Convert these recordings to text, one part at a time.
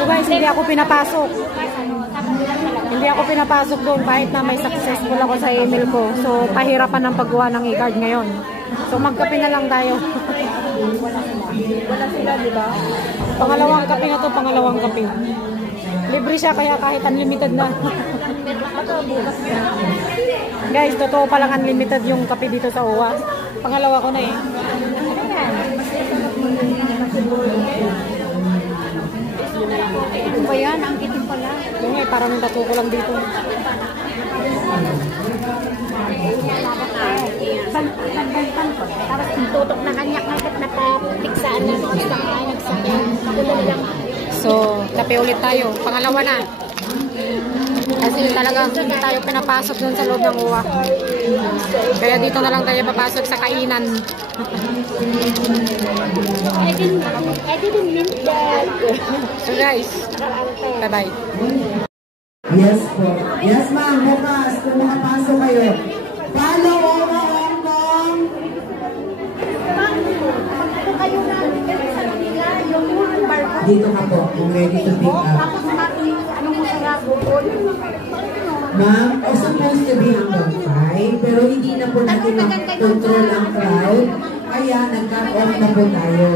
So guys, hindi ako pinapasok. Hindi ako pinapasok doon kahit na may successful ako sa email ko. So, pahirapan ng paggawa ng e-card ngayon. So, magkape na lang tayo. Wala sila, di ba? Pangalawang kape na to, pangalawang kape. Libre siya kaya kahit unlimited na. Guys, totoo palang unlimited yung kape dito sa OWA. Pangalawa ko na eh. Ano ba yan? Ang itim pala. Yung eh, parang yung tato ko lang dito. Tapos tutok na kanyak na papiksaan na nagsakyan. Nakulong lang. So, kape ulit tayo. Pangalawa na. Kasi talagang hindi tayo pinapasok dun sa loob ng OWA. Kaya dito na lang tayo papasok sa kainan. I didn't mean that. So guys, bye-bye. Yes po. Yes ma'am, bukas kung makapasok kayo. Follow OWA Hong Kong. Kung kayo na sa kanila, yung barko. Dito ka po, kung ready to pick up. Tapos ano mo sa bukod? Ma'am, supposed to be hanggang 5, pero hindi na po natin control ang crowd. Kaya nag-cut off na po tayo.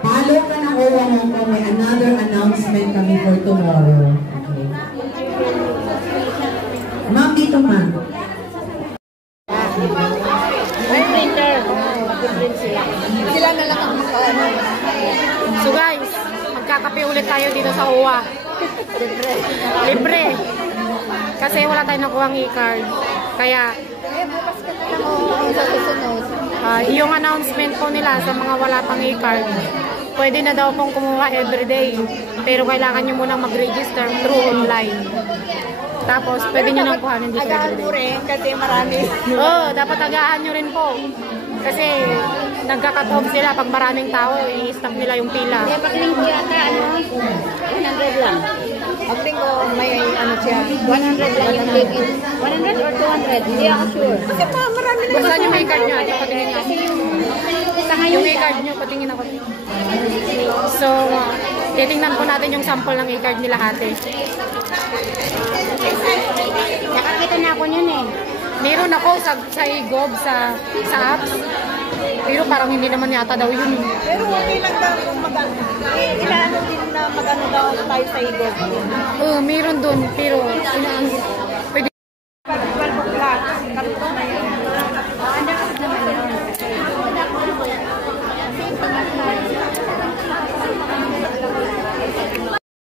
Follow ka ng OWA Hong Kong, may another announcement kami for tomorrow. Okay. Ma'am, dito ma'am. May printer. Mag-print sila. Sila na lang ang makaano. So guys, magkakape ulit tayo dito sa OWA. Libre. Kasi wala tayong nakuhang e-card. Kaya, Bukas ka na lang sa susunod. yung announcement po nila sa mga wala pang e-card, pwede na daw pong kumuha everyday. Pero kailangan nyo munang mag-register through online. Tapos, pwede nyo nang kuhanin dito Agaan mo everyday. rin kasi marami. Oo, dapat agahan nyo rin po. Kasi, nagka-cut off sila pag maraming tao, i-stop nila yung pila. Kaya paglinggo yata, 100 lang. Paglinggo, may ano siya, 100 lang yung ticket. 100 or 200, hindi ako sure. Kasi marami na. Basta yung e-card nyo, patingin nyo. Sa ngayon Yung e-card nyo, patingin ako. So, titingnan po natin yung sample ng e-card nila ate. nakakita na ako yun eh. Meron ako sa e-gov, sa apps. Pero parang hindi naman yata daw yun. Pero okay lang daw kung magano. Inaano din na magano daw tayo sa igod. Meron dun, pero